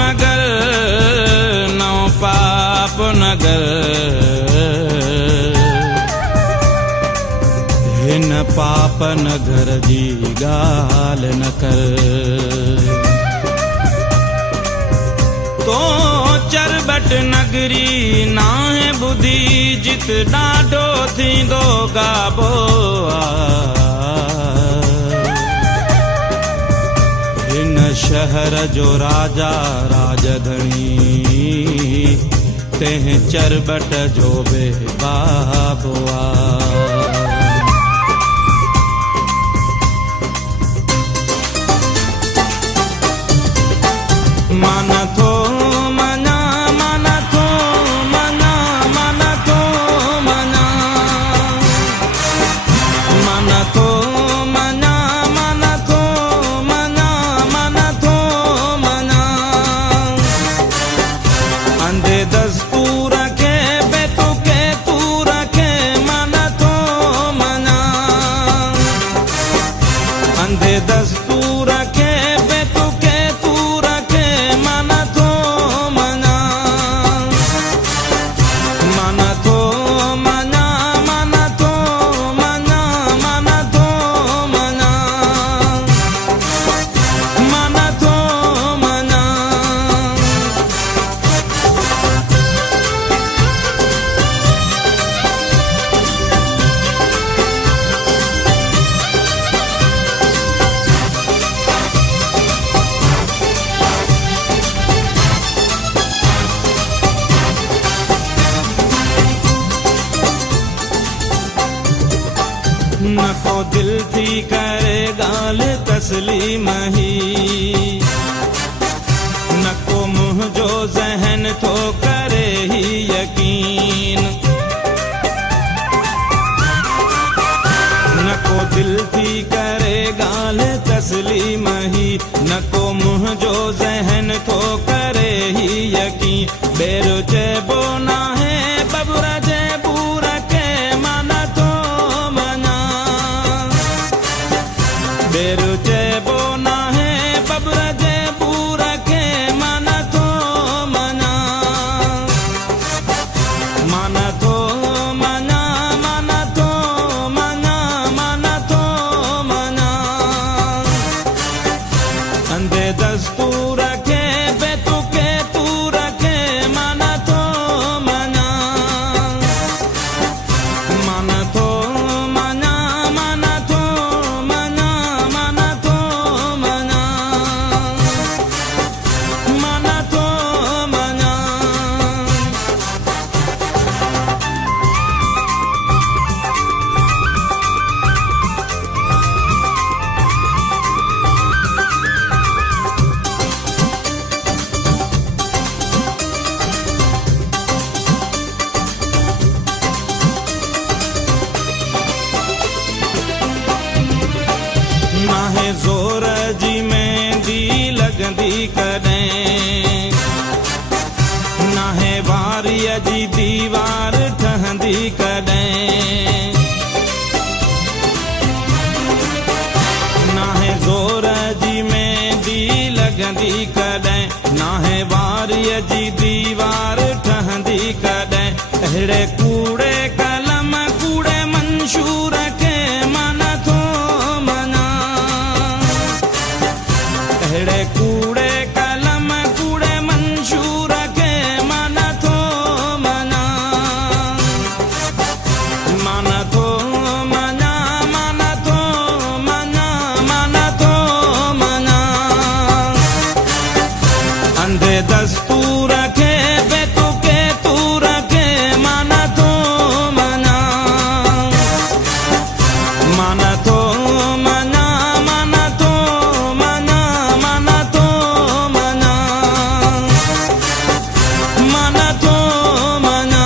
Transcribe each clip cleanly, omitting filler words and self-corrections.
नगर नौ पाप नगर हिन पाप नगर जी गाल न कर तो चरबट नगरी नाहे बुधी जित डाढो थींदो गाबो हिन शहर जो राजा राजधणी तेह चरबट जो बे बाबो मन थो मना मन थो मना मन थो मना मन थो मना मन थो मना मन थो मना अंधे दस्तूर के बेतु के तू रखे मन थो मना अंधे दस्तूर के बेतु के तू रखे मन थो मना मन थो मना मन थो मना मन थो मना मन थो मना न को दिल थी करे गाल तस्लीम ही न को मुँह जो जहन थो करे ही यकीन न को दिल थी करे गाल तस्लीम ही न को मुँह जो जहन थो करे ही यकीन बेरो चेबो ना है बबुरा जेबूर के मन थो मना बेरो चेबो ना है बबुरा जेबूर के मन थो मना मन थो मना मन थो मना मन थो मना अंधे दस्तूर के बेतु के तू रखे मन थो मना मन थो मना मन थो मना मन थो मना मन थो मना नाहे जोर जी मेहंदी लगंदी कॾहिं नाहे वारीअ जी दीवार ठहंदी कॾहिं नाहे जोर जी मेहंदी लगंदी कॾहिं नाहे वारीअ जी दीवार ठहंदी कॾहिं अहिड़े कूड़े कलम कूड़े मंशूर के मन थो मना अहिड़े कूड़े कलम कूड़े मंशूर के मन थो मना मन थो मना मन थो मना मन थो मना अंधे दस्तूर के बेतु के तू रखे मन थो मना मन थो मना मन थो मना मन थो मना मन थो मना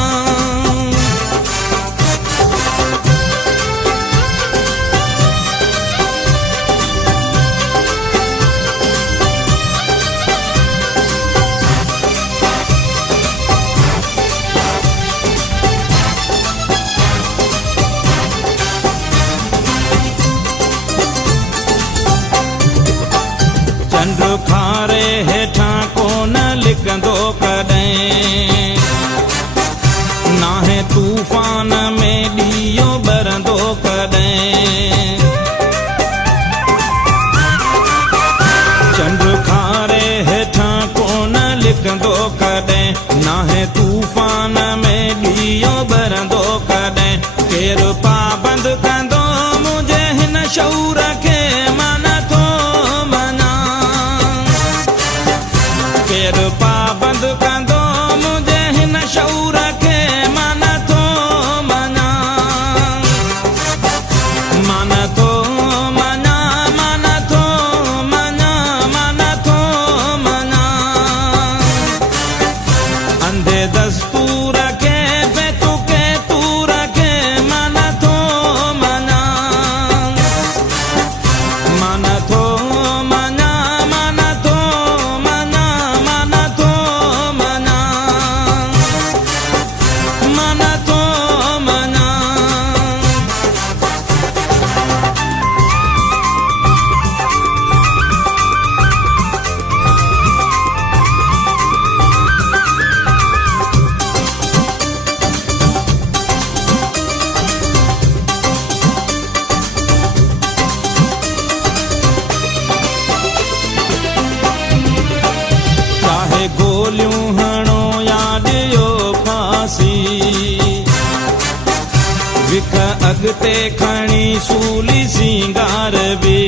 चंड खारे हेठां कोन नाहे तूफ़ान में ॾीयो ॿरंदो कॾहिं। चंड खारे हेठां कोन लिकंदो कॾहिं, नाहे तूफ़ान में ॾीयो ॿरंदो कॾहिं। केरु पाबंद कंदो मुंहिंजे हिन शऊर खे, मां नथो मञा। केरु पाबंद कंदो मुंहिंजे हिन शऊर खे, मां नथो मञा। मां नथो मञा, मां नथो मञा, मां नथो मञा। अंधे दस्तूर खे बेतुके तूर खे, मां नथो मञा। मां नथो मञा, मां नथो मञा, मां नथो मञा, मां नथो मञा। चाहे गोलियूं हणो या ॾियो फांसी, विख अॻिते खणी सूली सिंगार बि।